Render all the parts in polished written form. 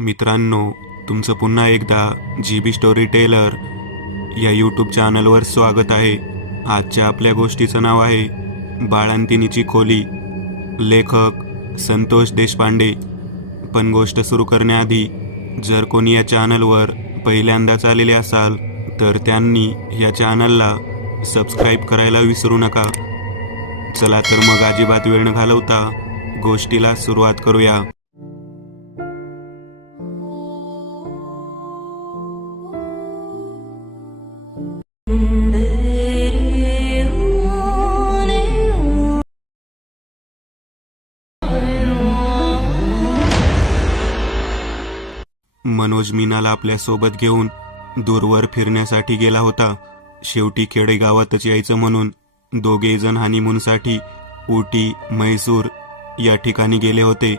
मित्रांनो, तुमचं पुन्हा एकदा GB स्टोरी टेलर या यूट्यूब चॅनलवर स्वागत आहे. आजच्या आपल्या गोष्टीचं नाव आहे बाळंतिणीची खोली. लेखक संतोष देशपांडे. पण गोष्ट सुरू करण्याआधी जर कोणी या चॅनलवर पहिल्यांदाच आलेले असाल तर त्यांनी या चॅनलला सबस्क्राईब करायला विसरू नका. चला तर मग अजिबात वेळ न घालवता गोष्टीला सुरुवात करूया. मनोज मीनाला आपल्या सोबत घेऊन दूरवर फिरण्यासाठी गेला होता. शेवटी खेडेगावातच यायचं म्हणून दोघे जण हनीमूनसाठी उटी, म्हैसूर या ठिकाणी गेले होते.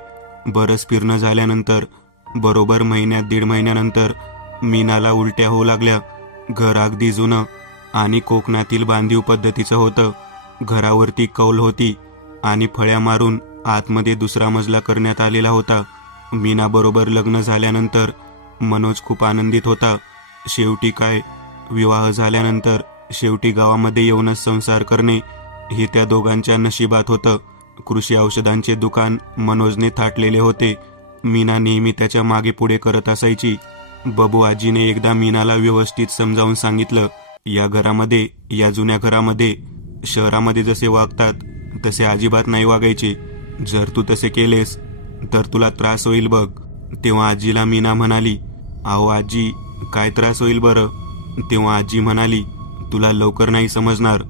बरंच फिरणं झाल्यानंतर बरोबर दीड महिन्यानंतर मीनाला उलट्या होऊ लागल्या. घर अगदी जुनं आणि कोकणातील बांधीव पद्धतीचं होतं. घरावरती कौल होती आणि फळ्या मारून आतमध्ये दुसरा मजला करण्यात आलेला होता. मीना बरोबर लग्न झाल्यानंतर मनोज खूप आनंदित होता. शेवटी काय, विवाह झाल्यानंतर शेवटी गावामध्ये येऊनच संसार करणे हे त्या दोघांच्या नशिबात होतं. कृषी औषधांचे दुकान मनोजने थाटलेले होते. मीना नेहमी त्याच्या मागे पुढे करत असायची. बबू आजीने एकदा मीनाला व्यवस्थित समजावून सांगितलं, या घरामध्ये, या जुन्या घरामध्ये शहरामध्ये जसे वागतात तसे अजिबात नाही वागायचे. जर तू तसे केलेस तर तुला त्रास होईल बघ. तेव्हा आजीला मीना म्हणाली, अहो आजी, काय त्रास होईल बरं? तेव्हा आजी म्हणाली, तुला लवकर नाही समजणार,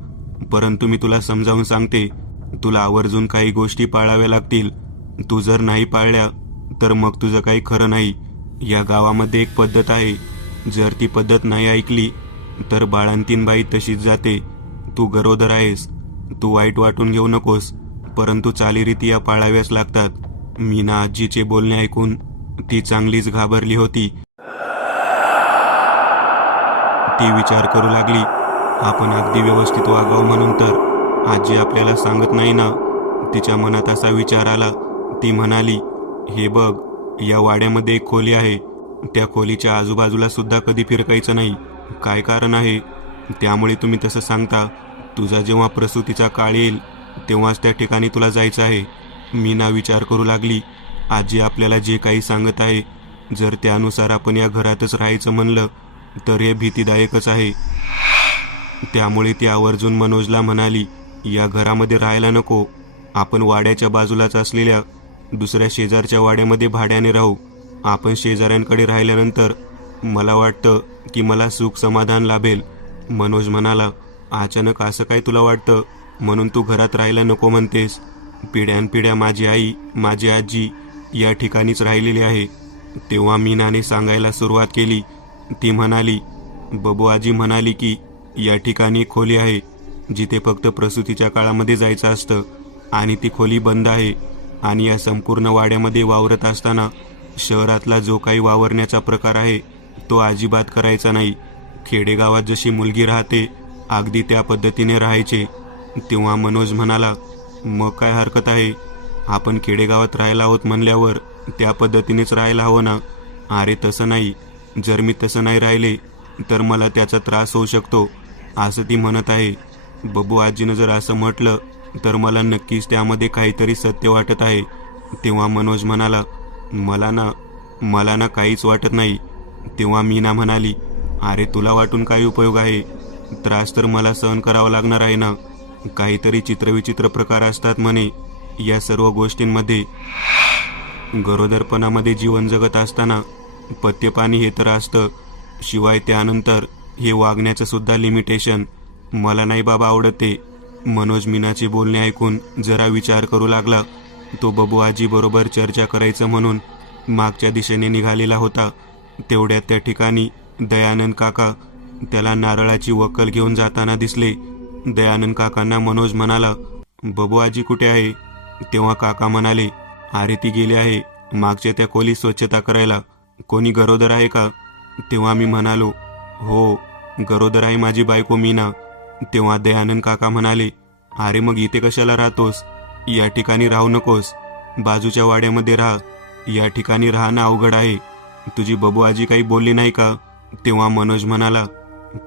परंतु मी तुला समजावून सांगते. तुला आवर्जून काही गोष्टी पाळाव्या लागतील. तू जर नाही पाळल्या तर मग तुझं काही खरं नाही. या गावामध्ये एक पद्धत आहे, जर ती पद्धत नाही ऐकली तर बाळंतीणबाई तशीच जाते. तू गरोदर आहेस, तू वाईट वाटून घेऊ नकोस, परंतु चालीरीती या पाळाव्याच लागतात. मीना आजीचे बोलणे ऐकून ती चांगलीच घाबरली होती. ती विचार करू लागली, आपण अगदी व्यवस्थित वागावं म्हणून तर आजी आपल्याला सांगत नाही ना. तिच्या मनात असा विचार आला. ती म्हणाली, हे बघ, या वाड्यामध्ये एक खोली आहे. त्या खोलीच्या आजूबाजूला सुद्धा कधी फिरकायचं नाही. काय कारण आहे? त्यामुळे तुम्ही तसं सांगता. तुझा जेव्हा प्रसूतीचा काळ येईल तेव्हाच त्या ठिकाणी तुला जायचं आहे. मीना विचार करू लागली, आजी आपल्याला जे काही सांगत आहे, जर त्यानुसार आपण या घरातच राहायचं म्हणलं तर हे भीतीदायकच आहे. त्यामुळे ती आवर्जून मनोजला म्हणाली, या घरामध्ये राहायला नको. आपण वाड्याच्या बाजूलाच असलेल्या दुसऱ्या शेजारच्या वाड्यामध्ये भाड्याने राहू. आपण शेजाऱ्यांकडे राहिल्यानंतर मला वाटतं की मला सुख समाधान लाभेल. मनोज म्हणाला, अचानक असं काय तुला वाटतं म्हणून तू घरात राहायला नको म्हणतेस? पिढ्यानपिढ्या माझी आई, माझी आजी या ठिकाणीच राहिलेली आहे. तेव्हा मीनाने सांगायला सुरुवात केली. ती म्हणाली, बबू आजी म्हणाली की या ठिकाणी खोली आहे जिथे फक्त प्रसूतीच्या काळामध्ये जायचं असतं आणि ती खोली बंद आहे. आणि या संपूर्ण वाड्यामध्ये वावरत असताना शहरातला जो काही वावरण्याचा प्रकार आहे तो अजिबात करायचा नाही. खेडेगावात जशी मुलगी राहते अगदी त्या पद्धतीने राहायचे. तेव्हा मनोज म्हणाला, मग काय हरकत आहे? आपण खेडेगावात राहायला आहोत म्हणल्यावर त्या पद्धतीनेच राहायला हवं ना. अरे तसं नाही, जर मी तसं नाही राहिले तर मला त्याचा त्रास होऊ शकतो असं ती म्हणत आहे. बबू आजीनं जर असं म्हटलं तर मला नक्कीच त्यामध्ये काहीतरी सत्य वाटत आहे. तेव्हा मनोज म्हणाला, मला ना काहीच वाटत नाही. तेव्हा मीना म्हणाली, अरे तुला वाटून काय उपयोग आहे? त्रास तर मला सहन करावा लागणार आहे ना. काहीतरी चित्रविचित्र प्रकार असतात म्हणे या सर्व गोष्टींमध्ये. गरोदरपणामध्ये जीवन जगत असताना पथ्यपाणी हे तर असतं, शिवाय त्यानंतर हे वागण्याचं सुद्धा लिमिटेशन. मला नाही बाबा आवडत ते. मनोज मीनाचे बोलणे ऐकून जरा विचार करू लागला. तो बबू आजी बरोबर चर्चा करायचं म्हणून मागच्या दिशेने निघालेला होता. तेवढ्यात त्या ठिकाणी दयानंद काका त्याला नारळाची वक्कल घेऊन जाताना दिसले. दयानंद काकांना मनोज म्हणाला, बबू आजी कुठे आहे? तेव्हा काका म्हणाले, अरे ती गेली आहे मागच्या त्या खोलीत स्वच्छता करायला. कोणी गरोदर आहे का? तेव्हा मी म्हणालो, हो गरोदर आहे माझी बायको मीना. तेव्हा दयानंद काका म्हणाले, अरे मग इथे कशाला राहतोस? या ठिकाणी राहू नकोस, बाजूच्या वाड्यामध्ये राहा. या ठिकाणी राहणं अवघड आहे. तुझी बबू आजी काही बोलली नाही का? तेव्हा मनोज म्हणाला,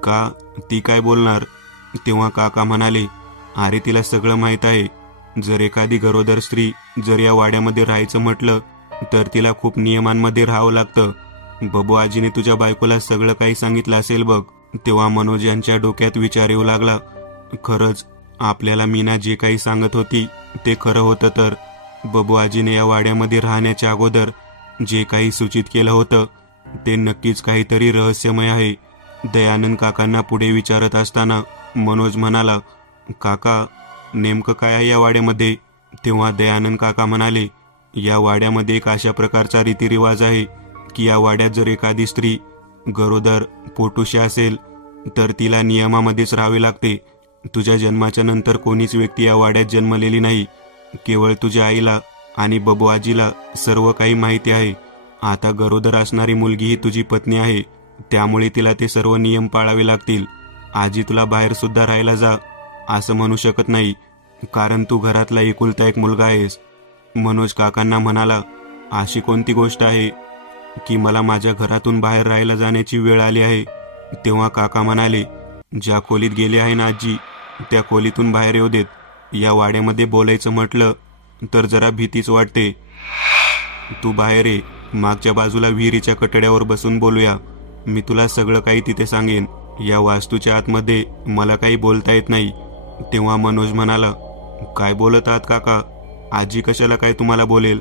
का, ती काय बोलणार? तेव्हा काका म्हणाले, अरे तिला सगळं माहीत आहे. जर एखादी गरोदर स्त्री जर या वाड्यामध्ये राहायचं म्हटलं तर तिला खूप नियमांमध्ये राहावं लागतं. बबू आजीने तुझ्या बायकोला सगळं काही सांगितलं असेल बघ. तेव्हा मनोज यांच्या डोक्यात विचार येऊ लागला, खरंच आपल्याला मीना जे काही सांगत होती ते खरं होतं तर? बबू आजीने या वाड्यामध्ये राहण्याच्या अगोदर जे काही सूचित केलं होतं ते नक्कीच काहीतरी रहस्यमय आहे. दयानंद काकांना पुढे विचारत असताना मनोज म्हणाला, काका नेमकं काय आहे या वाड्यामध्ये? तेव्हा दयानंद काका म्हणाले, या वाड्यामध्ये एक अशा प्रकारचा रीतिरिवाज आहे की या वाड्यात जर एखादी स्त्री गरोदर पोटुशी असेल तर तिला नियमामध्येच राहावे लागते. तुझ्या जन्माच्या नंतर कोणीच व्यक्ती या वाड्यात जन्मलेली नाही. केवळ तुझ्या आईला आणि बबू आजीला सर्व काही माहिती आहे. आता गरोदर असणारी मुलगी ही तुझी पत्नी आहे, त्यामुळे तिला ते सर्व नियम पाळावे लागतील. आजी तुला बाहेर सुद्धा राहायला जा असं म्हणू शकत नाही, कारण तू घरातला एकुलता एक मुलगा आहेस. मनोज काकांना म्हणाला, अशी कोणती गोष्ट आहे की मला माझ्या घरातून बाहेर राहायला जाण्याची वेळ आली आहे? तेव्हा काका म्हणाले, ज्या खोलीत गेली आहे ना आजी, त्या खोलीतून बाहेर येऊ देत. या वाड्यामध्ये बोलायचं म्हटलं तर जरा भीतीच वाटते. तू बाहेर ये, मागच्या बाजूला विहिरीच्या कटड्यावर बसून बोलूया. मी तुला सगळं काही तिथे सांगेन. या वास्तूच्या आतमध्ये मला काही बोलता येत नाही. तेव्हा मनोज म्हणाला, काय बोलत आहात काका? आजी कशाला काय तुम्हाला बोलेल?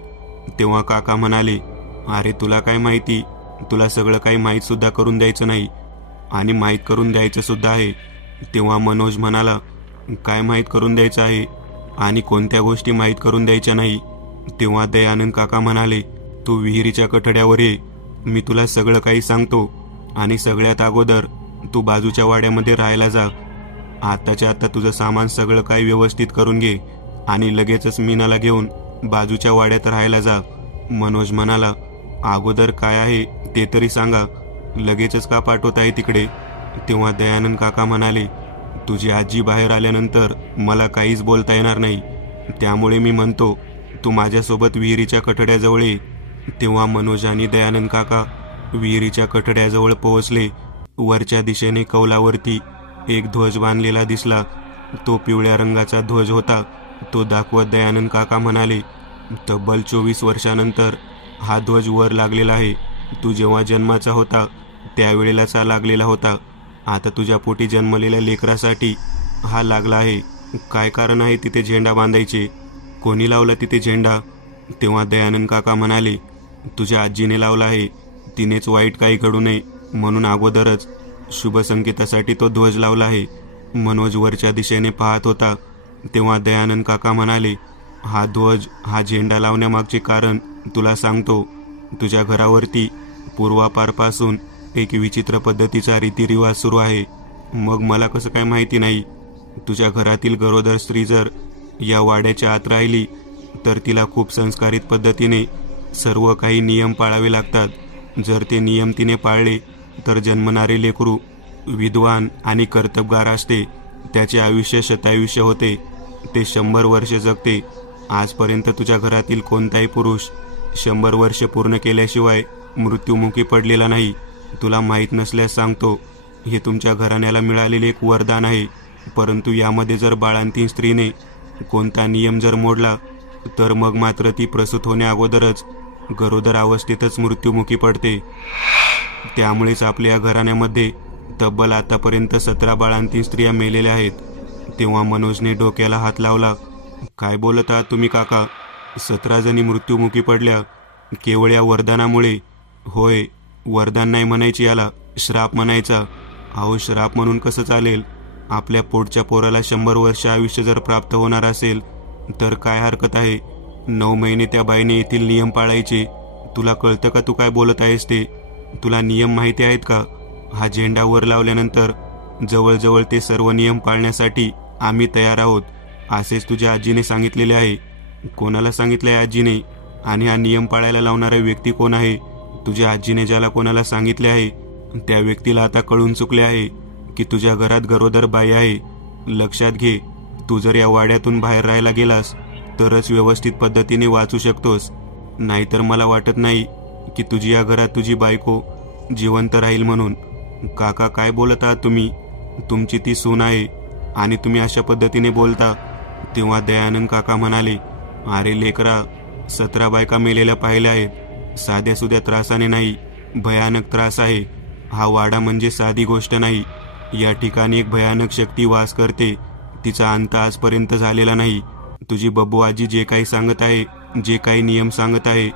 तेव्हा काका म्हणाले, अरे तुला काय माहिती? तुला सगळं काही माहीत सुद्धा करून द्यायचं नाही आणि माहीत करून द्यायचं सुद्धा आहे. तेव्हा मनोज म्हणाला, काय माहीत करून द्यायचं आहे आणि कोणत्या गोष्टी माहीत करून द्यायच्या नाही? तेव्हा दयानंद काका म्हणाले, तू विहिरीच्या कठड्यावर ये, मी तुला सगळं काही सांगतो. आणि सगळ्यात अगोदर तू बाजूच्या वाड्यामध्ये राहायला जा. आत्ताच्या आत्ता तुझं सामान सगळं काही व्यवस्थित करून घे आणि लगेचच मीनाला घेऊन बाजूच्या वाड्यात राहायला जा. मनोज म्हणाला, अगोदर काय आहे ते तरी सांगा, लगेचच का पाठवत आहे तिकडे? तेव्हा दयानंद काका म्हणाले, तुझी आजी बाहेर आल्यानंतर मला काहीच बोलता येणार नाही, त्यामुळे मी म्हणतो तू माझ्यासोबत विहिरीच्या कठड्याजवळ ये. तेव्हा मनोज आणि दयानंद काका विहिरीच्या कठड्याजवळ पोहोचले. वरच्या दिशेने कौलावरती एक ध्वज बांधलेला दिसला. तो पिवळ्या रंगाचा ध्वज होता. तो दाखवत दयानंद काका म्हणाले, तब्बल 24 वर्षानंतर हा ध्वज वर लागलेला आहे. तू जेव्हा जन्माचा होता त्यावेळेलाच हा लागलेला होता. आता तुझ्या पोटी जन्मलेल्या लेकरासाठी हा लागला आहे. काय कारण आहे तिथे झेंडा बांधायचे? कोणी लावला तिथे झेंडा? तेव्हा दयानंद काका म्हणाले, तुझ्या आजीने लावला आहे. तिनेच वाईट काही घडू नये म्हणून अगोदरच शुभ संकेतासाठी तो ध्वज लावला आहे. मनोज वरच्या दिशेने पाहत होता. तेव्हा दयानंद काका म्हणाले, हा ध्वज, हा झेंडा लावण्यामागचे कारण तुला सांगतो. तुझ्या घरावरती पूर्वापारपासून एक विचित्र पद्धतीचा रीतिरिवाज सुरू आहे. मग मला कसं काय माहिती नाही? तुझ्या घरातील गरोदर स्त्री जर या वाड्याच्या आत राहिली तर तिला खूप संस्कारित पद्धतीने सर्व काही नियम पाळावे लागतात. जर ते नियम तिने पाळले तर जन्मणारे लेकरू विद्वान आणि कर्तबगार असते. त्याचे आयुष्य शतायुष्य होते. ते 100 वर्ष जगते. आजपर्यंत तुझ्या घरातील कोणताही पुरुष 100 वर्ष पूर्ण केल्याशिवाय मृत्युमुखी पडलेला नाही. तुला माहीत नसल्यास सांगतो, हे तुमच्या घराण्याला मिळालेले एक वरदान आहे. परंतु यामध्ये जर बाळंतीण स्त्रीने कोणता नियम जर मोडला तर मग मात्र ती प्रसूत होण्या अगोदरच गरोदर अवस्थेतच मृत्युमुखी पडते. त्यामुळेच आपल्या घराण्यामध्ये तब्बल आतापर्यंत 17 बाळंतीण स्त्रिया मेलेल्या आहेत. तेव्हा मनोजने डोक्याला हात लावला. काय बोलत आहात तुम्ही काका? 17 जणी मृत्युमुखी पडल्या केवळ या वरदानामुळे? होय, वरदान नाही म्हणायची, याला श्राप म्हणायचा. अहो, श्राप म्हणून कसं चालेल? आपल्या पोटच्या पोराला 100 वर्ष आयुष्य जर प्राप्त होणार असेल तर काय हरकत आहे? 9 महिने त्या बाईने येथील नियम पाळायचे. तुला कळतं का तू काय बोलत आहेस ते? तुला नियम माहिती आहेत का? हा झेंडा वर लावल्यानंतर जवळजवळ ते सर्व नियम पाळण्यासाठी आम्ही तयार आहोत, असेच तुझ्या आजीने सांगितलेले आहे. कोणाला सांगितले आहे आजीने? आणि हा नियम पाळायला लावणारा व्यक्ती कोण आहे? तुझ्या आजीने ज्याला कोणाला सांगितले आहे त्या व्यक्तीला आता कळून चुकले आहे की तुझ्या घरात गरोदर बाई आहे. लक्षात घे, तू जर या वाड्यातून बाहेर राहायला गेलास तरच व्यवस्थित पद्धतीने वाचू शकतोस. नाहीतर मला वाटत नाही की तुझी या घरात तुझी बायको जिवंत राहील म्हणून. काका काय बोलत आहात तुम्ही? तुमची ती सून आहे आणि तुम्ही अशा पद्धतीने बोलता. तेव्हा दयानंद काका म्हणाले, अरे लेकरा, 17 बायका मेलेल्या पाहिल्या आहेत. साध्या सुध्या त्रासाने नाही, भयानक त्रास आहे. हा वाडा म्हणजे साधी गोष्ट नाही. या ठिकाणी एक भयानक शक्ती वास करते. तिचा अंत आजपर्यंत झालेला नाही. तुझी बब्बू आजी जे काही सांगत आहे, जे काही नियम सांगत आहे,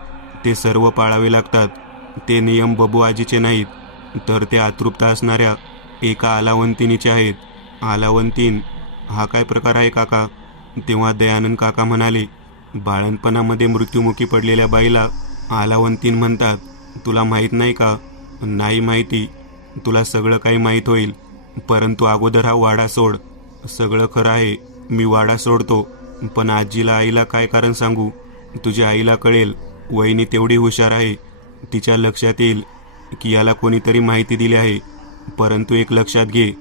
ते सर्व पाळावे लागतात. ते नियम बब्बू आजीचे नाहीत, तर ते अतृप्त असणाऱ्या एका आलावंतिनीचे आहेत. आलावंतीन हा काय प्रकार आहे काका? तेव्हा दयानंद काका म्हणाले, बाळणपणामध्ये मृत्युमुखी पडलेल्या बाईला आलावंतीन म्हणतात. तुला माहीत नाही का? नाही माहिती. तुला सगळं काही माहीत होईल, परंतु अगोदर हा वाडा सोड. सगळं खरं आहे, मी वाडा सोडतो, पण आजीला आईला काय कारण सांगू? तुझ्या आईला कळेल. वहिनी तेवढी हुशार आहे, तिच्या लक्षात येईल की याला कोणीतरी माहिती दिली आहे. परंतु एक लक्षात घे,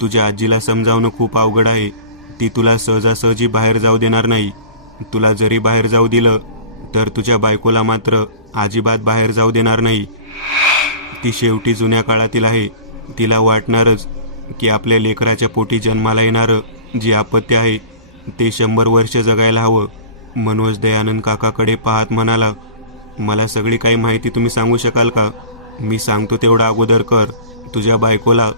तुझ्या आजीला समजावणं खूप अवघड आहे. ती तुला सहजासहजी बाहेर जाऊ देणार नाही. तुला जरी बाहेर जाऊ दिलं तर तुझ्या बायकोला मात्र अजिबात बाहेर जाऊ देणार नाही. ती शेवटी जुन्या काळातील आहे. तिला वाटणारच की आपल्या लेकराच्या पोटी जन्माला येणारं जे अपत्य आहे ते 100 वर्ष जगायला हवं. मनोज दयानंद काकाकडे पाहत म्हणाला, मला सगळी काही माहिती तुम्ही सांगू शकाल का? मी सांगतो तेवढं अगोदर कर. तुझ्या बायकोला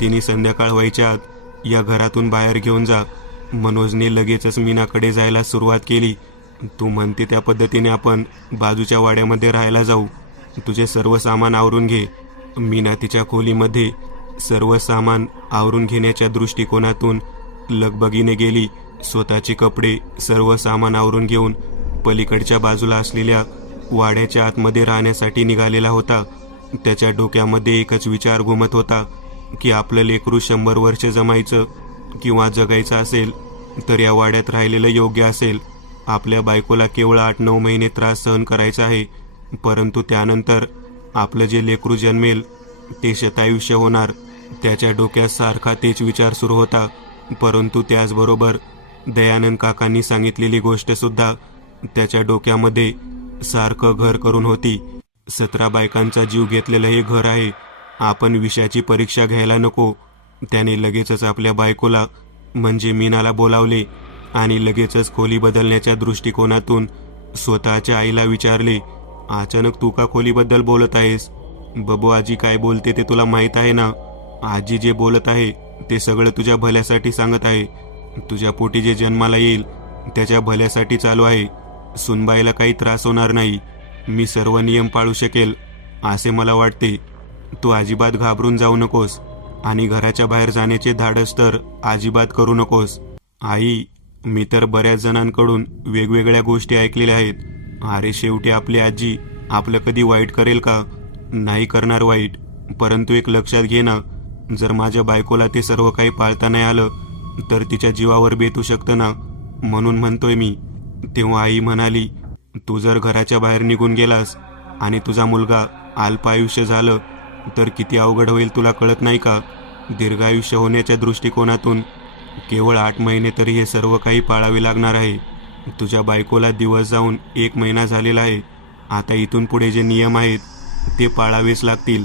तिने संध्याकाळ व्हायच्या आत या घरातून बाहेर घेऊन जा. मनोजने लगेचच मीनाकडे जायला सुरुवात केली. तू म्हणते त्या पद्धतीने आपण बाजूच्या वाड्यामध्ये राहायला जाऊ. तुझे सर्व सामान आवरून घे. मीना तिच्या खोलीमध्ये सर्व सामान आवरून घेण्याच्या दृष्टिकोनातून लगबगीने गेली. स्वतःचे कपडे सर्व सामान आवरून घेऊन पलीकडच्या बाजूला असलेल्या वाड्याच्या आतमध्ये राहण्यासाठी निघालेला होता. त्याच्या डोक्यामध्ये एकच विचार घुमत होता की आपलं लेकरू 100 वर्ष जमायचं किंवा जगायचं असेल तर या वाड्यात राहिलेलं योग्य असेल. आपल्या बायकोला केवळ 8-9 महिने त्रास सहन करायचा आहे, परंतु त्यानंतर आपलं जे लेकरू जन्मेल ते शतायुष्य होणार. त्याच्या डोक्यात सारखा तेच विचार सुरू होता. परंतु त्याचबरोबर दयानंद काकांनी सांगितलेली गोष्टसुद्धा त्याच्या डोक्यामध्ये सारखं घर करून होती. 17 बायकांचा जीव घेतलेलं हे घर आहे. आपण विषयाची परीक्षा घ्यायला नको. त्याने लगेचच आपल्या बायकोला म्हणजे मीनाला बोलावले आणि लगेचच खोली बदलण्याच्या दृष्टिकोनातून स्वतःच्या आईला विचारले, अचानक तू का खोलीबद्दल बोलत आहेस? बबू आजी काय बोलते ते तुला माहीत आहे ना? आजी जे बोलत आहे ते सगळं तुझ्या भल्यासाठी सांगत आहे. तुझ्या पोटी जे जन्माला येईल त्याच्या भल्यासाठी चालू आहे. सुनबाईला काही त्रास होणार नाही. मी सर्व नियम पाळू शकेल असे मला वाटते. तू अजिबात घाबरून जाऊ नकोस आणि घराच्या बाहेर जाण्याचे धाडस तर अजिबात करू नकोस. आई, मी तर बऱ्याच जणांकडून वेगवेगळ्या गोष्टी ऐकलेल्या आहेत. अरे शेवटी आपली आजी आपलं कधी वाईट करेल का? नाही करणार वाईट. परंतु एक लक्षात घे ना, जर माझ्या बायकोला ते सर्व काही पाळता नाही आलं तर तिच्या जीवावर बेतू शकतं ना, म्हणून म्हणतोय मी. तेव्हा आई म्हणाली, तू जर घराच्या बाहेर निघून गेलास आणि तुझा मुलगा अल्पायुष्य झालं तर किती अवघड होईल तुला कळत नाही का? दीर्घायुष्य होण्याच्या दृष्टिकोनातून केवळ 8 महिने तरी हे सर्व काही पाळावे लागणार आहे. तुझ्या बायकोला दिवस जाऊन 1 महिना झालेला आहे. आता इथून पुढे जे नियम आहेत ते पाळावेच लागतील,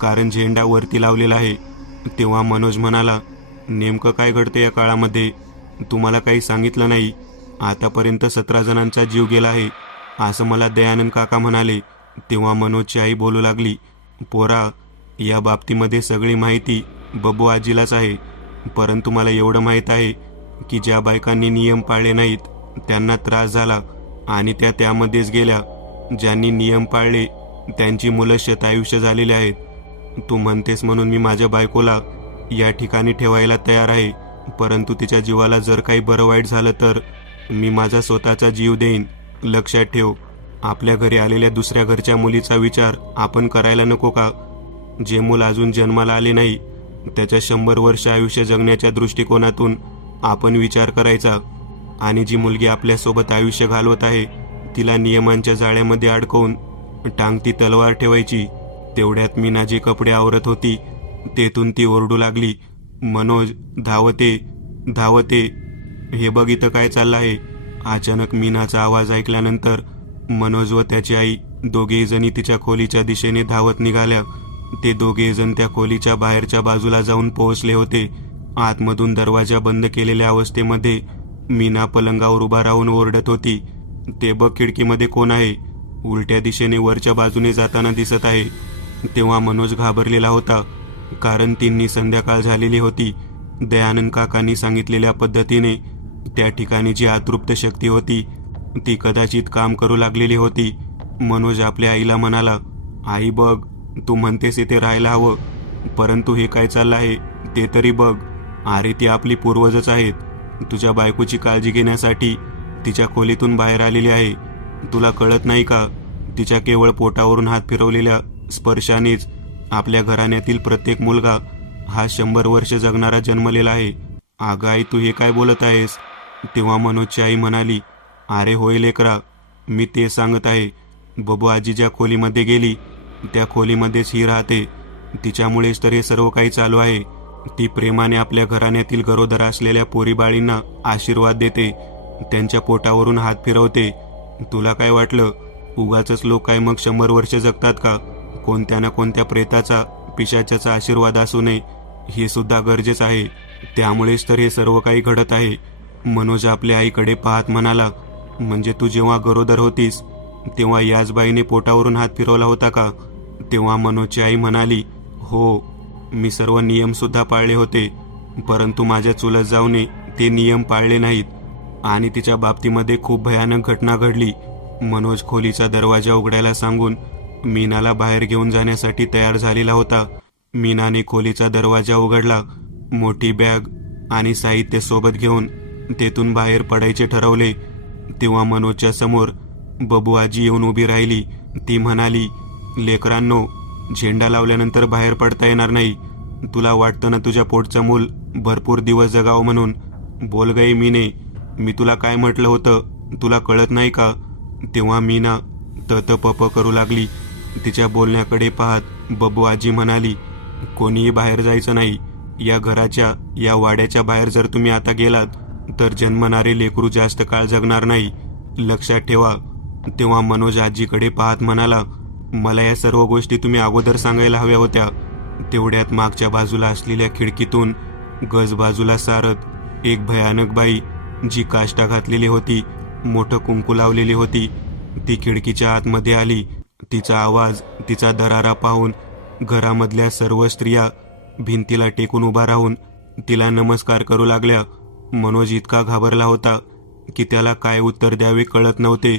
कारण झेंडा वरती लावलेला आहे. तेव्हा मनोज म्हणाला, नेमकं काय घडतं या काळामध्ये? तुम्हाला काही सांगितलं नाही. आतापर्यंत 17 जणांचा जीव गेला आहे असं मला दयानंद काका म्हणाले. तेव्हा मनोजची आई बोलू लागली, पोरा, या बाबतीमध्ये सगळी माहिती बब्बू आजीलाच आहे. परंतु मला एवढं माहीत आहे की ज्या बायकांनी नियम पाळले नाहीत त्यांना त्रास झाला आणि त्या त्यामध्येच गेल्या. ज्यांनी नियम पाळले त्यांची मुलं शतायुष्य झालेली आहेत. तू म्हणतेस म्हणून मी माझ्या बायकोला या ठिकाणी ठेवायला तयार आहे, परंतु तिच्या जीवाला जर काही बरं वाईट झालं तर मी माझा स्वतःचा जीव देईन. लक्षात ठेव, आपल्या घरी आलेल्या दुसऱ्या घरच्या मुलीचा विचार आपण करायला नको का? जे मूल अजून जन्माला आले नाही त्याच्या 100 वर्ष आयुष्य जगण्याच्या दृष्टिकोनातून आपण विचार करायचा, आणि जी मुलगी आपल्यासोबत आयुष्य घालवत आहे तिला नियमांच्या जाळ्यामध्ये अडकवून टांगती तलवार ठेवायची. तेवढ्यात मीना जे कपडे आवरत होती तेथून ती ओरडू लागली, मनोज, धावते धावते, हे बघ इथं काय चाललं आहे? अचानक मीनाचा आवाज ऐकल्यानंतर मनोज व त्याची आई दोघेही जणी तिच्या खोलीच्या दिशेने धावत निघाल्या. ते दोघेही जण त्या खोलीच्या बाहेरच्या बाजूला जाऊन पोहोचले होते. आतमधून दरवाजा बंद केलेल्या अवस्थेमध्ये मीना पलंगावर उभा राहून ओरडत होती, ते बघ खिडकीमध्ये कोण आहे, उलट्या दिशेने वरच्या बाजूने जाताना दिसत आहे. तेव्हा मनोज घाबरलेला होता, कारण तिन्ही संध्याकाळ झालेली होती. दयानंद काकांनी सांगितलेल्या पद्धतीने त्या ठिकाणी जी अतृप्त शक्ती होती ती कदाचित काम करू लागलेली होती. मनोज आपल्या आईला म्हणाला, आई बघ, तू म्हणतेस इथे राहायला हवं, परंतु हे काय चाललं आहे ते तरी बघ. अरे ती आपली पूर्वजच आहेत. तुझ्या बायकोची काळजी घेण्यासाठी तिच्या खोलीतून बाहेर आलेली आहे. तुला कळत नाही का? तिच्या केवळ पोटावरून हात फिरवलेल्या स्पर्शानेच आपल्या घराण्यातील प्रत्येक मुलगा हा 100 वर्ष जगणारा जन्मलेला आहे. अगं आई, तू हे काय बोलत आहेस? तेव्हा मनोजची आई म्हणाली, अरे होय लेकरा, मी ते सांगत आहे. बबू आजी ज्या खोलीमध्ये गेली त्या खोलीमध्येच ही राहते. तिच्यामुळेच तर हे सर्व काही चालू आहे. ती प्रेमाने आपल्या घराण्यातील गरोदर असलेल्या पोरीबाळींना आशीर्वाद देते, त्यांच्या पोटावरून हात फिरवते. तुला काय वाटलं, उगाचच लोक काय मग 100 वर्ष जगतात का? कोणत्या ना कोणत्या प्रेताचा, पिशाच्याचा आशीर्वाद असू नये हे सुद्धा गरजेचं आहे. त्यामुळेच तर हे सर्व काही घडत आहे. मनोज आपल्या आईकडे पाहत म्हणाला, म्हणजे तू जेव्हा गरोदर होतीस तेव्हा याच बाईने पोटावरून हात फिरवला होता का? तेव्हा मनोजची आई म्हणाली, हो, मी सर्व नियम सुद्धा पाळले होते, परंतु माझ्या चुलत जाऊने ते नियम पाळले नाहीत आणि तिच्या बाबतीमध्ये खूप भयानक घटना घडली. मनोज खोलीचा दरवाजा उघडायला सांगून मीनाला बाहेर घेऊन जाण्यासाठी तयार झालेला होता. मीनाने खोलीचा दरवाजा उघडला. मोठी बॅग आणि साहित्य सोबत घेऊन तेथून बाहेर पडायचे ठरवले. तेव्हा मनोजच्या समोर बबू आजी येऊन उभी राहिली. ती म्हणाली, लेकरांनो, झेंडा लावल्यानंतर बाहेर पडता येणार नाही. तुला वाटतं ना तुझ्या पोटचं मूल भरपूर दिवस जगावं म्हणून? बोल गई मीने, मी तुला काय म्हटलं होतं, तुला कळत नाही का? तेव्हा मीना ततपप करू लागली. तिच्या बोलण्याकडे पाहत बबू आजी म्हणाली, कोणीही बाहेर जायचं नाही. या घराच्या, या वाड्याच्या बाहेर जर तुम्ही आता गेलात तर जन्मणारे लेकरू जास्त काळ जगणार नाही, लक्षात ठेवा. तेव्हा मनोज आजीकडे पाहत म्हणाला, मला या सर्व गोष्टी तुम्ही अगोदर सांगायला हव्या होत्या. तेवढ्यात मागच्या बाजूला असलेल्या खिडकीतून गज बाजूला सारत एक भयानक बाई, जी काष्टा घातलेली होती, मोठं कुंकू लावलेली होती, ती खिडकीच्या आतमध्ये आली. तिचा आवाज, तिचा दरारा पाहून घरामधल्या सर्व स्त्रिया भिंतीला टेकून उभा राहून तिला नमस्कार करू लागल्या. मनोज इतका घाबरला होता की त्याला काय उत्तर द्यावे कळत नव्हते.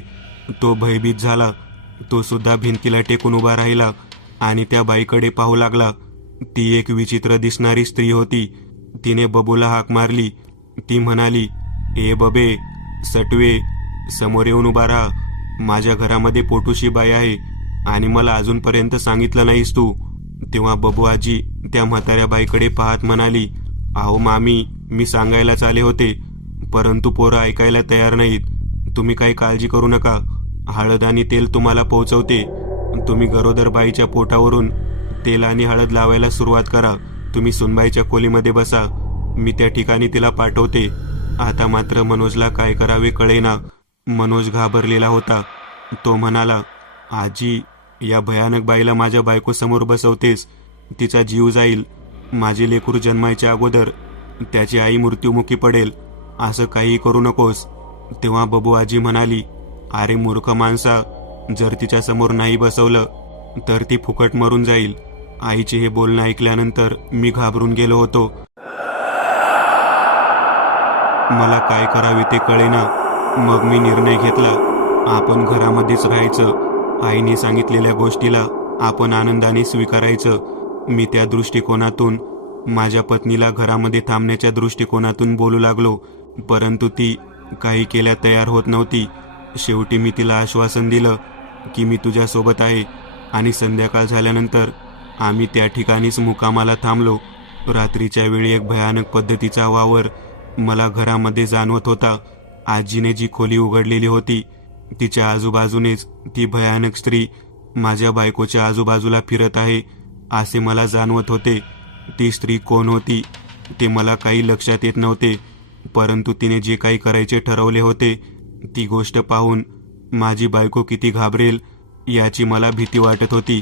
तो भयभीत झाला. तो सुद्धा भिंतीला टेकून उभा राहिला आणि त्या बाईकडे पाहू लागला. ती एक विचित्र दिसणारी स्त्री होती. तिने बबूला हाक मारली. ती म्हणाली, ए बबे, सटवे, समोर येऊन उभा राहा. माझ्या घरामध्ये पोटूशी बाई आहे आणि मला अजूनपर्यंत सांगितलं नाहीस तू. तेव्हा बबू आजी त्या म्हाताऱ्या बाईकडे पाहत म्हणाली, अहो मामी, मी सांगायलाच आले होते, परंतु पोरं ऐकायला तयार नाहीत. तुम्ही काही काळजी करू नका, हळद आणि तेल तुम्हाला पोहोचवते. तुम्ही गरोदर बाईच्या पोटावरून तेल आणि हळद लावायला सुरुवात करा. तुम्ही सुनबाईच्या खोलीमध्ये बसा, मी त्या ठिकाणी तिला पाठवते. आता मात्र मनोजला काय करावे कळेना. मनोज घाबरलेला होता. तो म्हणाला, आजी, या भयानक बाईला माझ्या बायकोसमोर बसवतेस, तिचा जीव जाईल. माझे लेकरू जन्मायच्या अगोदर त्याची आई मृत्युमुखी पडेल. असं काही करू नकोस. तेव्हा बबू आजी म्हणाली, अरे मूर्ख माणसा, जर तिच्या समोर नाही बसवलं तर ती फुकट मरून जाईल. आईचे हे बोलणं ऐकल्यानंतर मी घाबरून गेलो होतो. मला काय करावे ते कळेना. मग मी निर्णय घेतला, आपण घरामध्येच राहायचं. आईने सांगितलेल्या गोष्टीला आपण आनंदाने स्वीकारायचं. मी त्या दृष्टिकोनातून माझ्या पत्नीला घरामध्ये थांबण्याच्या दृष्टिकोनातून बोलू लागलो, परंतु ती काही केल्या तयार होत नव्हती. शेवटी मी तिला आश्वासन दिलं की मी तुझ्यासोबत आहे आणि संध्याकाळ झाल्यानंतर आम्ही त्या ठिकाणीच मुक्कामाला थांबलो. रात्रीच्या वेळी एक भयानक पद्धतीचा वावर मला घरामध्ये जाणवत होता. आजीने जी खोली उघडलेली होती तिच्या आजूबाजूनेच ती भयानक स्त्री माझ्या बायकोच्या आजूबाजूला फिरत आहे असे मला जाणवत होते. ती स्त्री कोण होती ते मला काही लक्षात येत नव्हते, परंतु तिने जे काही करायचे ठरवले होते ती गोष्ट पाहून माझी बायको किती घाबरेल याची मला भीती वाटत होती.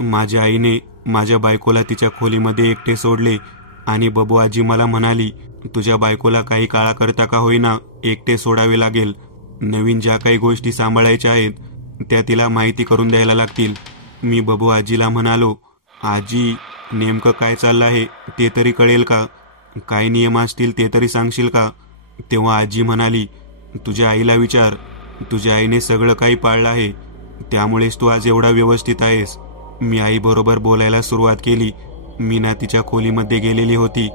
माझ्या आईने माझ्या बायकोला तिच्या खोलीमध्ये एकटे सोडले आणि बबू आजी मला म्हणाली, तुझ्या बायकोला काही काळाकरता का होईना एकटे सोडावे लागेल. नवीन ज्या काही गोष्टी सांभाळायच्या आहेत त्या तिला माहिती करून द्यायला लागतील. मी बबू आजीला म्हणालो, आजी नेमकं काय चाललं आहे ते तरी कळेल का? काय नियम असतील ते तरी सांगशील का? तेव्हा आजी म्हणाली, तुझ्या आईला विचार. तुझ्या आईने सगळं काही पाळलं आहे, त्यामुळेच तू आज एवढा व्यवस्थित आहेस. मी आईबरोबर बोलायला सुरुवात केली. मीना तिच्या खोलीमध्ये गेलेली होती.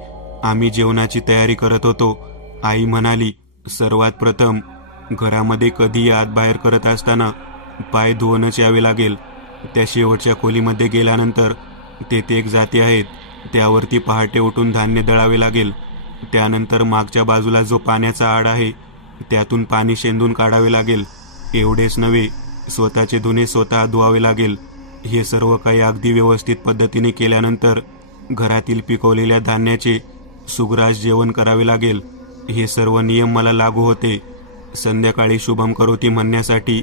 आम्ही जेवणाची तयारी करत होतो. आई म्हणाली, सर्वात प्रथम घरामध्ये कधीही आत बाहेर करत असताना पाय धुवूनच यावे लागेल. त्या शेवटच्या खोलीमध्ये गेल्यानंतर तेथे एक जाती आहेत, त्यावरती पहाटे उठून धान्य दळावे लागेल. त्यानंतर मागच्या बाजूला जो पाण्याचा आड आहे त्यातून पाणी शेंदून काढावे लागेल. एवढेच नव्हे, स्वतःचे धुणे स्वतः धुवावे लागेल. हे सर्व काही अगदी व्यवस्थित पद्धतीने केल्यानंतर घरातील पिकवलेल्या धान्याचे सुग्रास जेवण करावे लागेल. हे सर्व नियम मला लागू होते. संध्याकाळी शुभम करोती म्हणण्यासाठी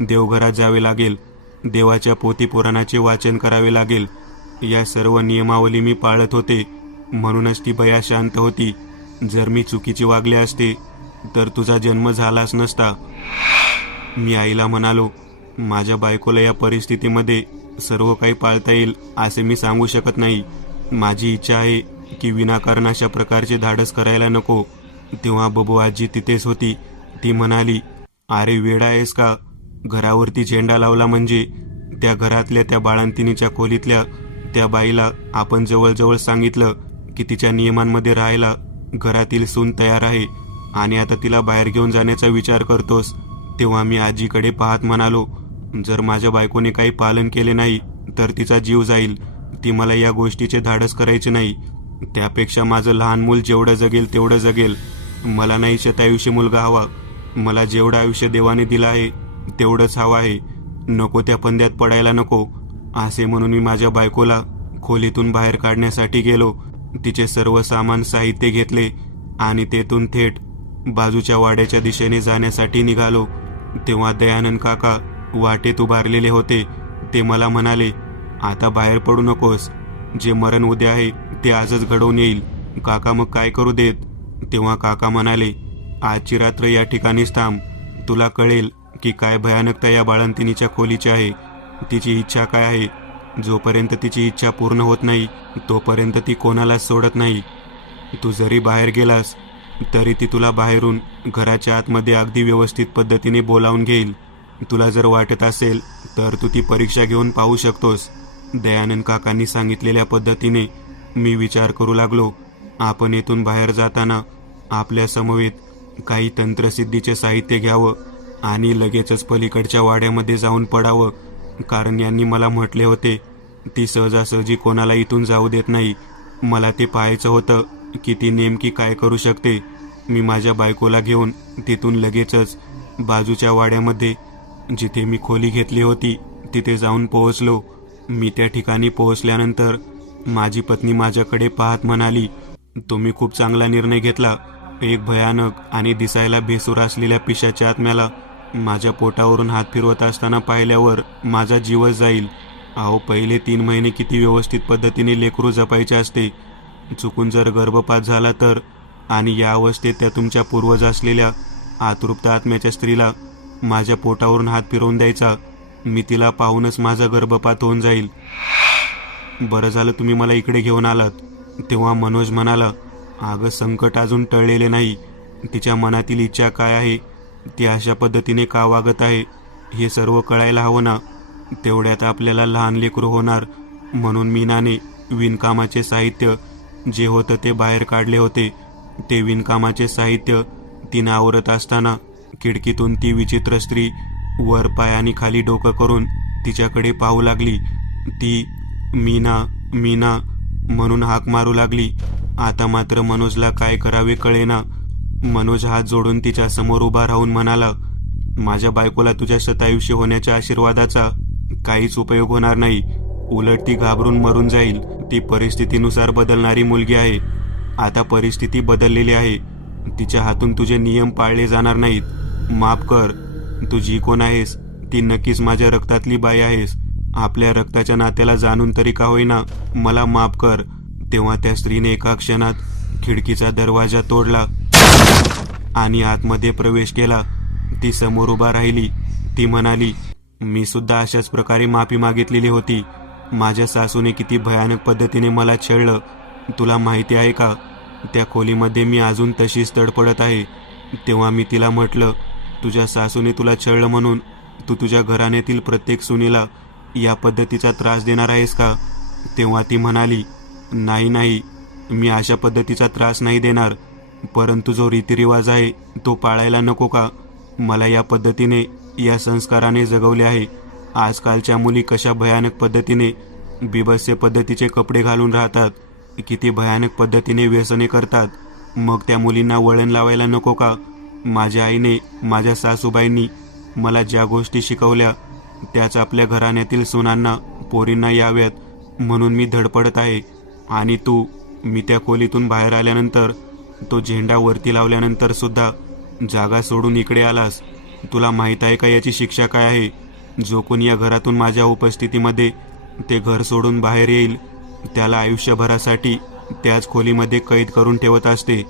देवघरात जावे लागेल. देवाच्या पोथीपुराणाचे वाचन करावे लागेल. या सर्व नियमावली मी पाळत होते, म्हणूनच ती बया शांत होती. जर मी चुकीची वागले असते तर तुझा जन्म झालाच नसता. मी आईला म्हणालो, माझ्या बायकोला या परिस्थितीमध्ये सर्व काही पाळता येईल असे मी सांगू शकत नाही. माझी इच्छा आहे की विनाकारण अशा प्रकारचे धाडस करायला नको. तेव्हा बबू आजी तिथेच होती. ती म्हणाली, अरे वेडा आहेस का? घरावरती झेंडा लावला म्हणजे त्या घरातल्या त्या बाळंतिणीच्या खोलीतल्या त्या बाईला आपण जवळजवळ सांगितलं की तिच्या नियमांमध्ये राहायला घरातील सून तयार आहे आणि आता तिला बाहेर घेऊन जाण्याचा विचार करतोस. तेव्हा मी आजीकडे पाहत म्हणालो, जर माझ्या बायकोने काही पालन केले नाही तर तिचा जीव जाईल. ती मला या गोष्टीचे धाडस करायचे नाही. त्यापेक्षा माझं लहान मूल जेवढं जगेल तेवढं जगेल. मला नाही शतायुष्य मुलगा हवा. मला जेवढं आयुष्य देवाने दिलं आहे तेवढंच हवं आहे. नको त्या फंद्यात पडायला नको. असे म्हणून मी माझ्या बायकोला खोलीतून बाहेर काढण्यासाठी गेलो. तिचे सर्व सामान साहित्य घेतले आणि तेथून थेट बाजूच्या वाड्याच्या दिशेने जाण्यासाठी निघालो. तेव्हा दयानंद काका वाटेत उभारलेले होते. ते मला म्हणाले, आता बाहेर पडू नकोस. जे मरण उद्या आहे ते आजच घडवून येईल. काका मग काय करू देत? तेव्हा काका म्हणाले, आजची रात्र या ठिकाणीच थांब. तुला कळेल की काय भयानकता या बाळंतिणीच्या खोलीची आहे. तिची इच्छा काय आहे. जोपर्यंत तिची इच्छा पूर्ण होत नाही तोपर्यंत ती कोणालाच सोडत नाही. तू जरी बाहेर गेलास तरी ती तुला बाहेरून घराच्या आतमध्ये अगदी व्यवस्थित पद्धतीने बोलावून घेईल. तुला जर वाटत असेल तर तू ती परीक्षा घेऊन पाहू शकतोस. दयानंद काकांनी सांगितलेल्या पद्धतीने मी विचार करू लागलो. आपण येथून बाहेर जाताना आपल्या समवेत काही तंत्रसिद्धीचे साहित्य घ्यावं आणि लगेचच पलीकडच्या वाड्यामध्ये जाऊन पडावं. कारण यांनी मला म्हटले होते, ती सहजासहजी कोणाला इथून जाऊ देत नाही. मला ते पाहायचं होतं की ती नेमकी काय करू शकते. मी माझ्या बायकोला घेऊन तिथून लगेचच बाजूच्या वाड्यामध्ये जिथे मी खोली घेतली होती तिथे जाऊन पोहोचलो. मी त्या ठिकाणी पोहोचल्यानंतर माझी पत्नी माझ्याकडे पाहत म्हणाली, तुम्ही खूप चांगला निर्णय घेतला. एक भयानक आणि दिसायला भेसूर असलेल्या पिशाच्या आत्म्याला माझ्या पोटावरून हात फिरवत असताना पाहिल्यावर माझा जीवच जाईल. अहो, पहिले 3 महिने किती व्यवस्थित पद्धतीने लेकरू जपायचे असते. चुकून जर गर्भपात झाला तर, आणि या अवस्थेत त्या तुमच्या पूर्वज असलेल्या आतृप्त आत्म्याच्या स्त्रीला माझ्या पोटावरून हात फिरवून द्यायचा. मी तिला पाहूनच माझा गर्भपात होऊन जाईल. बरं झालं तुम्ही मला इकडे घेऊन आलात. तेव्हा मनोज म्हणाला, अगं संकट अजून टळलेले नाही. तिच्या मनातील इच्छा काय आहे, ती अशा पद्धतीने का वागत आहे, हे सर्व कळायला हवं ना. तेवढ्यात आपल्याला लहान लेकरू होणार. म्हणून मीनाने विणकामाचे साहित्य जे होतं ते बाहेर काढले होते. ते विणकामाचे साहित्य तिनं आवरत असताना खिडकीतून ती विचित्र स्त्री वर पाय आणि खाली डोकं करून तिच्याकडे पाहू लागली. ती मीना मीना म्हणून हाक मारू लागली. आता मात्र मनोजला काय करावे कळेना. मनोज हात जोडून तिच्या समोर उभा राहून म्हणाला, माझ्या बायकोला तुझ्या शतायुष्य होण्याच्या आशीर्वादाचा काहीच उपयोग होणार नाही. उलट ती घाबरून मरून जाईल. ती परिस्थितीनुसार बदलणारी मुलगी आहे. आता परिस्थिती बदललेली आहे. तिच्या हातून तुझे नियम पाळले जाणार नाहीत. माफ कर. तू जी कोण आहेस ती नक्कीच माझ्या रक्तातली बाई आहेस. आपल्या रक्ताच्या नात्याला जाणून तरी का होईना मला माफ कर. तेव्हा त्या स्त्रीने एका क्षणात खिडकीचा दरवाजा तोडला आणि आतमध्ये प्रवेश केला. ती समोर उभा राहिली. ती म्हणाली, मी सुद्धा अशाच प्रकारे माफी मागितलेली होती. माझ्या सासूने किती भयानक पद्धतीने मला छळलं तुला माहिती आहे का? त्या खोलीमध्ये मी अजून तशीच तडफडत आहे. तेव्हा मी तिला म्हटलं, तुझ्या सासूने तुला छळलं म्हणून तू तुझ्या घराण्यातील प्रत्येक सुनेला या पद्धतीचा त्रास देणार आहेस का? तेव्हा ती म्हणाली, नाही नाही, मी अशा पद्धतीचा त्रास नाही देणार, परंतु जो रीतिरिवाज आहे तो पाळायला नको का? मला या पद्धतीने, या संस्काराने जगवले आहे. आजकालच्या मुली कशा भयानक पद्धतीने बिभत्स्य पद्धतीचे कपडे घालून राहतात, किती भयानक पद्धतीने व्यसने करतात. मग त्या मुलींना वळण लावायला नको का? माझ्या आईने, माझ्या सासूबाईंनी मला ज्या गोष्टी शिकवल्या त्याच आपल्या घराण्यातील सुनांना, पोरींना याव्यात म्हणून मी धडपडत आहे. आणि तू, मी त्या खोलीतून बाहेर आल्यानंतर, तो झेंडा वरती लावल्यानंतर सुद्धा जागा सोडून इकडे आलास. तुला माहीत आहे का याची शिक्षा काय आहे? जो कोणी या घरातून माझ्या उपस्थितीमध्ये ते घर सोडून बाहेर येईल त्याला आयुष्यभरासाठी त्याच खोलीमध्ये कैद करून ठेवत असते.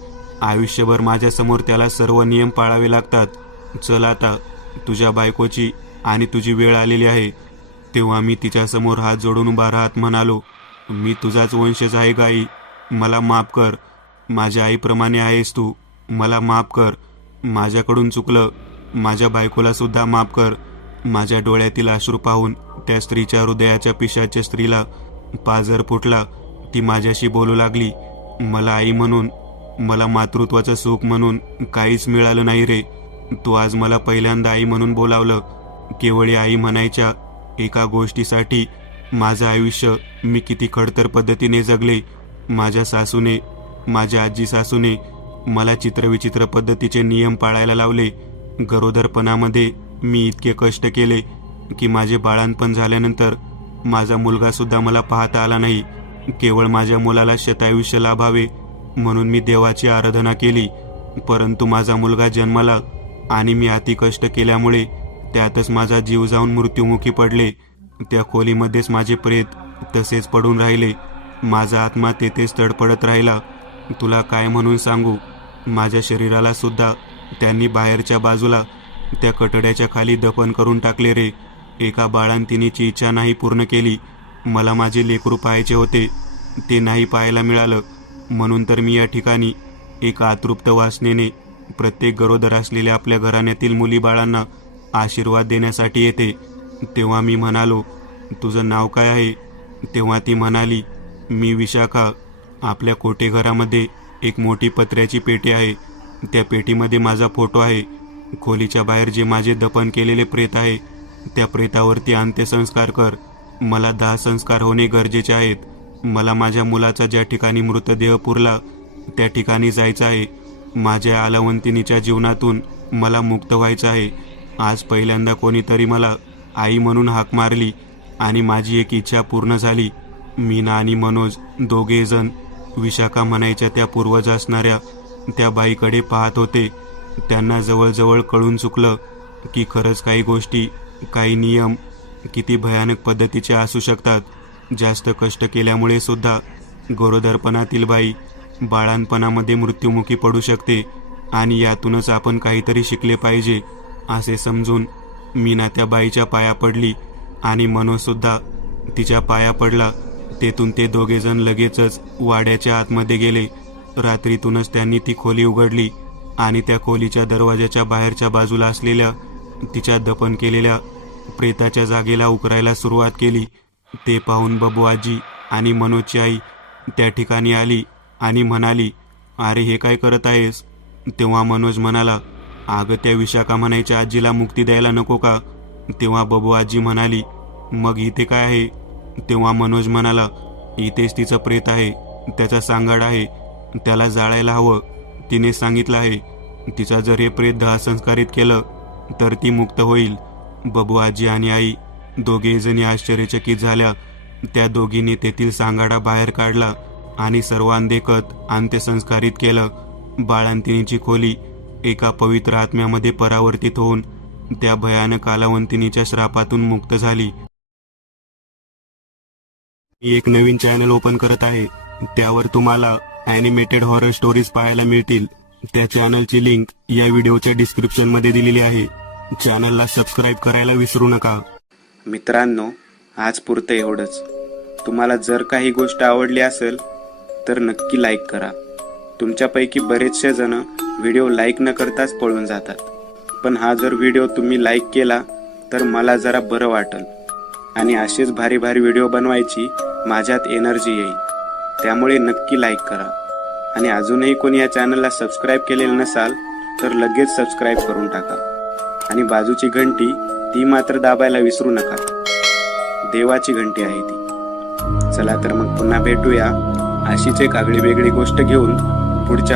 आयुष्यभर माझ्यासमोर त्याला सर्व नियम पाळावे लागतात. चल आता, तुझ्या बायकोची आणि तुझी वेळ आलेली आहे. तेव्हा मी तिच्यासमोर हात जोडून उभा राहत म्हणालो, मी तुझाच वंशज आहे गाई. मला माफ कर. माझ्या आईप्रमाणे आहेस तू. मला माफ कर. माझ्याकडून चुकलं. माझ्या बायकोला सुद्धा माफ कर. माझ्या डोळ्यातील अश्रू पाहून त्या स्त्रीच्या हृदयाच्या पिशाच्या स्त्रीला पाझर फुटला. ती माझ्याशी बोलू लागली, मला आई म्हणून, मला मातृत्वाचं सुख म्हणून काहीच मिळालं नाही रे. तू आज मला पहिल्यांदा आई म्हणून बोलावलं. केवळ आई म्हणायच्या एका गोष्टीसाठी माझं आयुष्य मी किती खडतर पद्धतीने जगले. माझ्या सासूने, माझ्या आजी सासूने मला चित्रविचित्र पद्धतीचे नियम पाळायला लावले. गरोदरपणामध्ये मी इतके कष्ट केले की माझे बाळंतपण झाल्यानंतर माझा मुलगा सुद्धा मला पाहता आला नाही. केवळ माझ्या मुलाला शतायुष्य लाभावे म्हणून मी देवाची आराधना केली. परंतु माझा मुलगा जन्माला आणि मी अति कष्ट केल्यामुळे त्यातच माझा जीव जाऊन मृत्युमुखी पडले. त्या खोलीमध्येच माझे प्रेत तसेच पडून राहिले. माझा आत्मा तेथेच तडफडत राहिला. तुला काय म्हणून सांगू, माझ्या शरीराला सुद्धा त्यांनी बाहेरच्या बाजूला त्या कटड्याच्या खाली दफन करून टाकले रे. एका बाळंतिणीची इच्छा नाही पूर्ण केली. मला माझे लेकरू पाहायचे होते, ते नाही पाहायला मिळालं. म्हणून तर मी या ठिकाणी एका अतृप्त वासनेने प्रत्येक गरोदर असलेल्या आपल्या घराण्यातील मुली बाळांना आशीर्वाद देण्यासाठी येते. तेव्हा मी म्हणालो, तुझं नाव काय आहे? तेव्हा ती म्हणाली, मी विशाखा. आपल्या कोठेघरामध्ये एक मोठी पत्र्याची पेटी आहे. त्या पेटीमध्ये माझा फोटो आहे. खोलीच्या बाहेर जे माझे दफन केलेले प्रेत आहे त्या प्रेतावरती अंत्यसंस्कार कर. मला 10 संस्कार होणे गरजेचे आहेत. मला माझ्या मुलाचा ज्या ठिकाणी मृतदेह पुरला त्या ठिकाणी जायचं आहे. माझ्या आलवंतिनीच्या जीवनातून मला मुक्त व्हायचं आहे. आज पहिल्यांदा कोणीतरी मला आई म्हणून हाक मारली आणि माझी एक इच्छा पूर्ण झाली. मीना आणि मनोज दोघे जण विशाखा म्हणायच्या त्या पूर्वज असणाऱ्या त्या बाईकडे पाहत होते. त्यांना जवळजवळ कळून चुकलं की खरंच काही गोष्टी, काही नियम किती भयानक पद्धतीचे असू शकतात. जास्त कष्ट केल्यामुळे सुद्धा गरोदरपणातील बाई बाळांपणामध्ये मृत्युमुखी पडू शकते आणि यातूनच आपण काहीतरी शिकले पाहिजे असे समजून मीना त्या बाईच्या पाया पडली आणि मनोजसुद्धा तिच्या पाया पडला. तेथून ते दोघेजण लगेचच वाड्याच्या आतमध्ये गेले. रात्रीतूनच त्यांनी ती खोली उघडली आणि त्या खोलीच्या दरवाजाच्या बाहेरच्या बाजूला असलेल्या तिच्या दफन केलेल्या प्रेताच्या जागेला उकरायला सुरुवात केली. ते पाहून बबू आजी आणि मनोजची आई त्या ठिकाणी आली आणि म्हणाली, अरे हे काय करत आहेस? तेव्हा मनोज म्हणाला, अगं त्या विशाखा म्हणायच्या आजीला मुक्ती द्यायला नको का? तेव्हा बबू आजी म्हणाली, मग इथे काय आहे? तेव्हा मनोज म्हणाला, इथेच तिचं प्रेत आहे, त्याचा सांगाड आहे, त्याला जाळायला हवं. तिने सांगितलं आहे, तिचा जर हे प्रेत 10 संस्कारित केलं तर ती मुक्त होईल. बबू आजी आणि आई दोघेजणी आश्चर्यचकित झाल्या. त्या दोघींनी तेथील सांगाडा बाहेर काढला आणि सर्वांदेखत अंत्यसंस्कारित केलं. बाळंतिणीची खोली एका पवित्र आत्म्यामध्ये परावर्तित होऊन त्या भयानक कालावंतिनीच्या श्रापातून मुक्त झाली. मी एक नवीन चॅनल ओपन करत आहे. त्यावर तुम्हाला ॲनिमेटेड हॉरर स्टोरीज पाहायला मिळतील. त्या चॅनलची लिंक या व्हिडिओच्या डिस्क्रिप्शन मध्ये दिलेली आहे. चॅनलला सबस्क्राईब करायला विसरू नका. मित्रांनो, आज पुरतं एवढंच. तुम्हाला जर काही गोष्ट आवडली असेल तर नक्की लाईक करा. तुमच्यापैकी बरेचसे जण व्हिडिओ लाईक न करताच पळून जातात, पण हा जर व्हिडिओ तुम्ही लाईक केला तर मला जरा बरं वाटेल आणि असेच भारी भारी व्हिडिओ बनवायची माझ्यात एनर्जी येईल. त्यामुळे नक्की लाईक करा आणि अजूनही कोणी या चॅनलला सबस्क्राईब केलेलं नसाल तर लगेच सबस्क्राईब करून टाका आणि बाजूची घंटी ती मात्र दाबायला विसरू नका. देवाची घंटी आहे ती. चला तर मग पुन्हा भेटूया अशीच एक आगळी वेगळी गोष्ट घेऊन पुढच्या